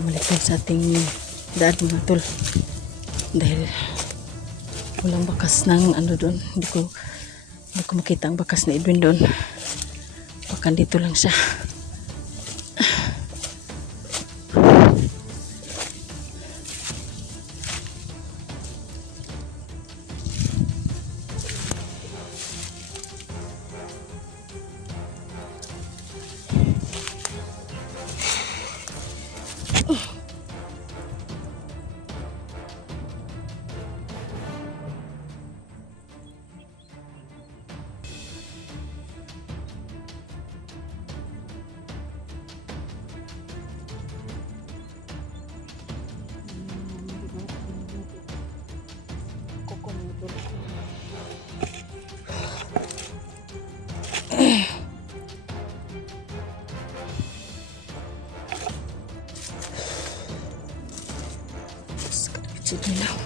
bumaliktad sa ating daan mga tol. Dahil walang bakas ng ano doon. Hindi ko makita ang bakas na Edwin doon. Baka dito lang siya. Sige lang.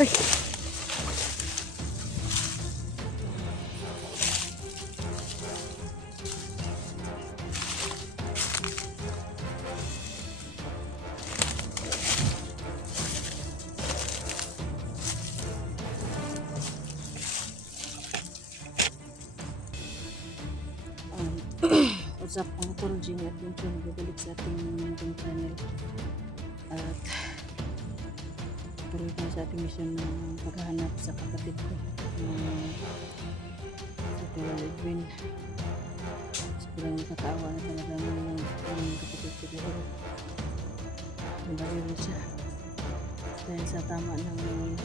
Ay. Usap ang Torjing at Adventure balik sa ating munting channel at tuloy na sa ating mission ng paghahanap sa kapatid ko sa Kuya Edwin. Sobrang nakakaawa na talaga ng kapatid ko dahil nabaril siya dahil sa tama ng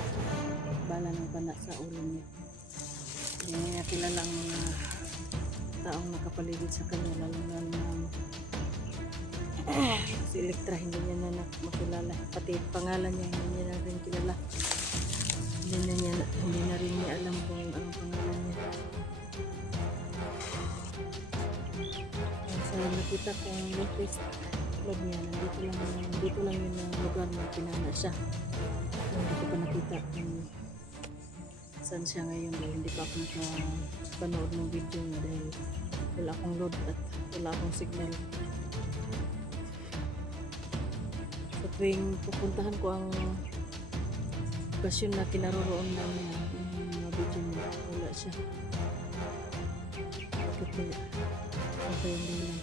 bala ng pana sa ulo niya. Hindi niya kilala ang mga taong nakapaligid sa kanya, lalo na si Elektra. Hindi niya na makilala, pati pangalan niya hindi niya na rin kilala, hindi na rin niya alam kung anong pangalan niya. Sa nakita kong notice vlog niya, nandito lang yun ang lugar na pinana siya. Hindi ko pa nakita kung saan siya ngayon dahil hindi pa ako nakapanood ng video niya dahil wala akong load at wala akong signal. So tuwing pupuntahan ko ang lokasyon na kinaroroon na niya yung mga video niya, wala siya. Bakit kaya? Ano kayong dahilan?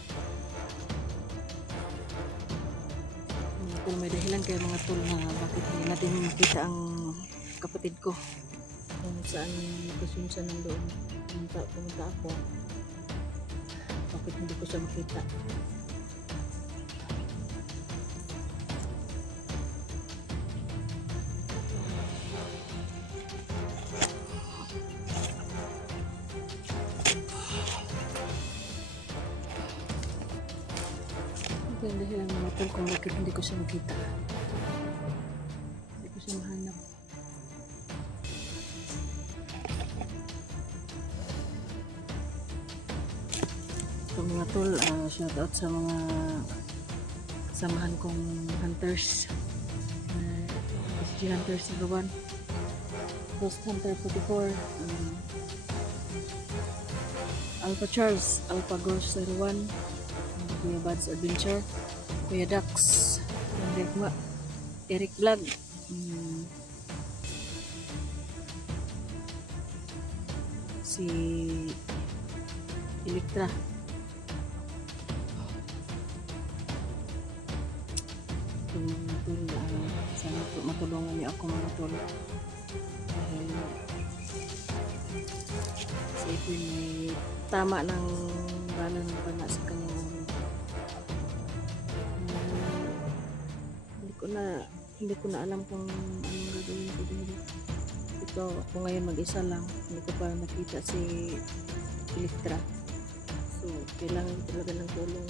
Kung may dahilan kayo mga tol na bakit hindi natin makita ang kapatid ko kung saan lokasyon siya nandoon, pumunta ako, bakit hindi ko siya makita. Ito yung dahilan mga tol kung bakit hindi ko siya makita, hindi ko siya mahanap. So mga tol, shout out sa mga kasamahan kong hunters, SG Hunters 01, Ghost Hunter 44, Alpha Charles, Alpha Ghost 01, Kuya Bad's Adventure, Kuya Dax, Eric Vlog, si Elektra. Sana po matulungan niyo ako mga tol dahil si Edwin may tama ng bala ng pana sa kanyang ulo. Hindi ko na alam kung anong gagawin ko dahil ito ako ngayon mag-isa lang, hindi ko pa nakita si Elektra, so kailangan talaga ng tulong.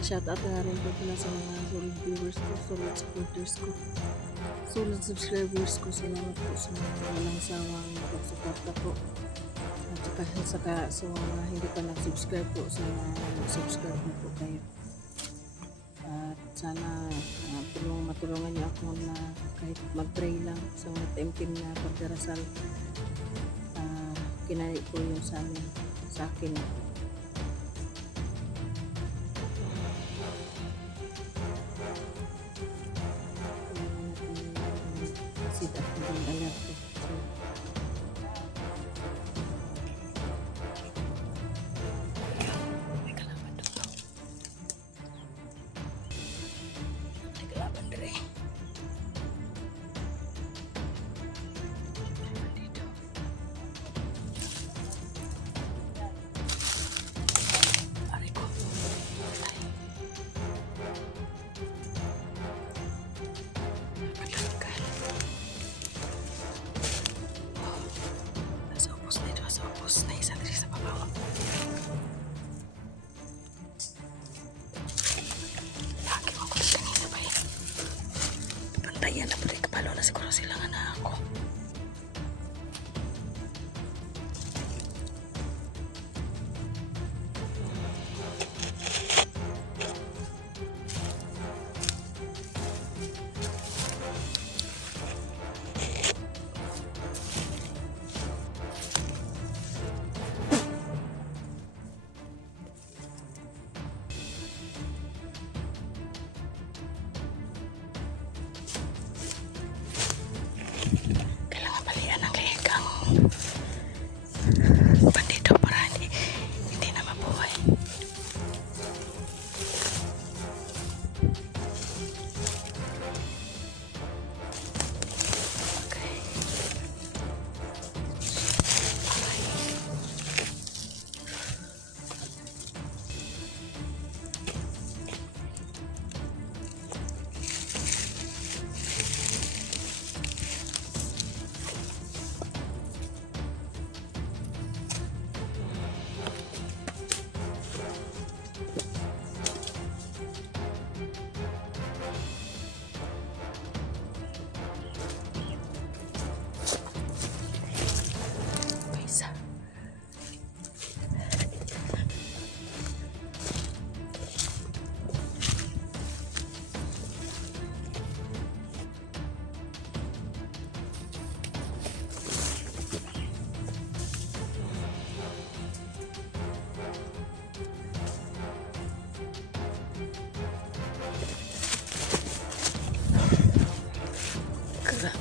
Pa-shoutout na rin po pala sa mga solid viewers ko, solid supporters ko, solid subscribers ko. Salamat po sa walang sawang pagsuporta po. At saka sa mga hindi pa nag-subscribe po, sana mag-subscribe na po kayo. At sana matulungan niyo ako na kahit mag-pray lang sa mga temtim na pagdarasal. Kinaya po yung sa akin. Sit at maging alert po. May kalaban dito. May kalaban dito. Ayan na po, kapalo na siguro sila nga na ako. Kailangan balian ang legang bandito para hindi na mabuhay. Okay. Grabe.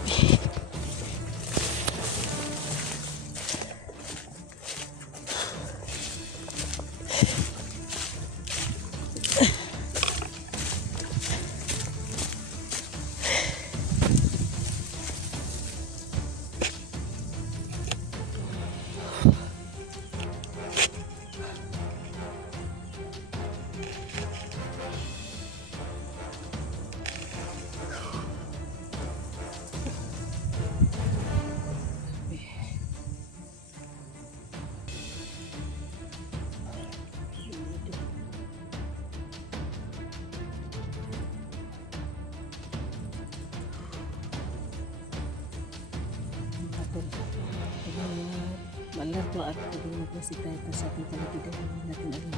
Malabo at pwede magpasitay pa sa ating palagidan natin alam.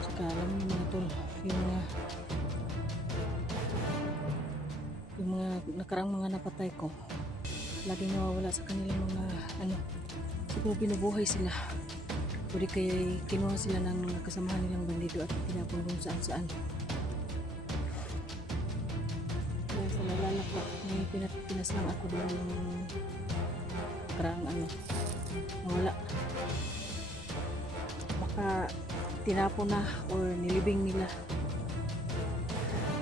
Saka alam niyo mga tol, yung mga nakaraang mga napatay ko, laging nawawala sa kanilang mga siguro binubuhay sila. Pwede kaya kinuha sila ng kasamahan nilang bandido at tinapon kung saan saan. Sa nalala ko, may pinaslang ako doon ng karang nawala. Baka tinapon na or nilibing nila.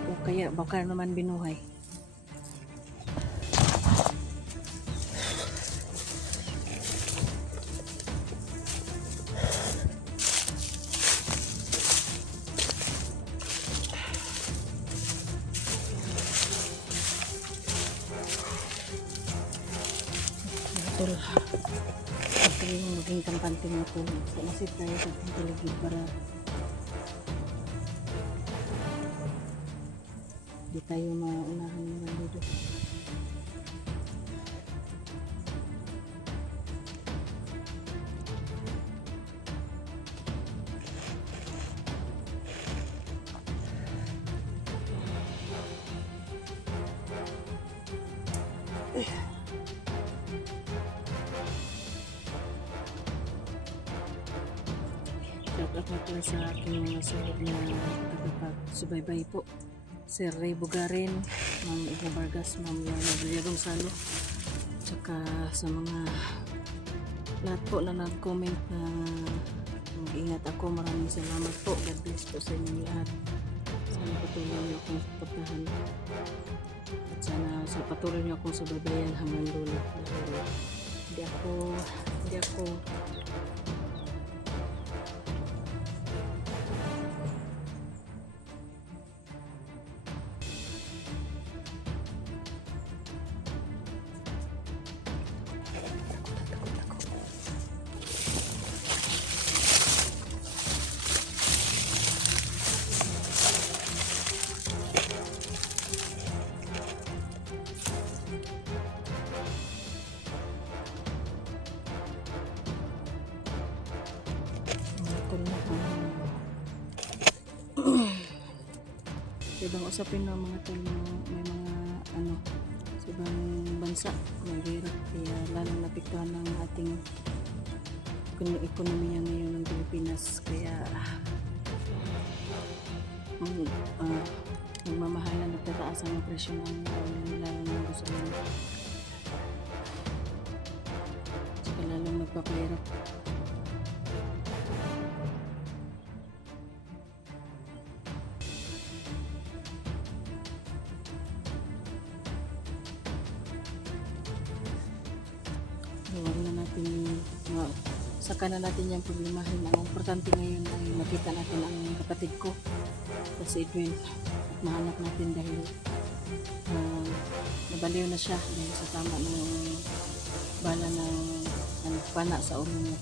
O kaya baka naman binuhay. Sige mo maging kampante mo to. So, nasit tayo sa ating paligid para di tayo maunahan ng bandido. Shout out pala sa aking mga sulit na tagapagsubaybay po. Sir Ray Bugarin, Ma'am Eva Vargas, Ma'am Yana Villa Gonzalo, tsaka sa mga lahat po na nag-comment na mag-ingat ako. Maraming salamat po. God bless po sa inyong lahat. Sana patuloy niyo akong suportahan. At sana sa patuloy niyo akong subaybayan hanggang dulo. Dahil hindi ako ibang usapin ng mga tol may mga ano sa ibang bansa may hirap kaya lalong napiktuhan ng ating ekonomiya ngayon ng Pilipinas kaya nagmamahalan nagtataas ang presyo ng lalo ng gasolina saka lalong nagpapahirap. Huwag na natin saka na natin yung problemahin. Ang importante ngayon ay makita natin ang kapatid ko si Edwin at mahanap natin dahil nabaliw na siya dahil sa tama ng bala ng pana sa ulo niya.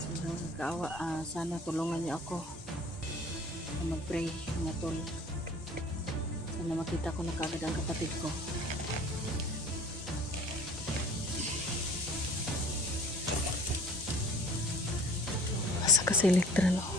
So, kaawa, sana tulungan niyo ako na mag-pray mga tol. Sana makita ko na kaagad ang kapatid ko. Asa kasi elektra no.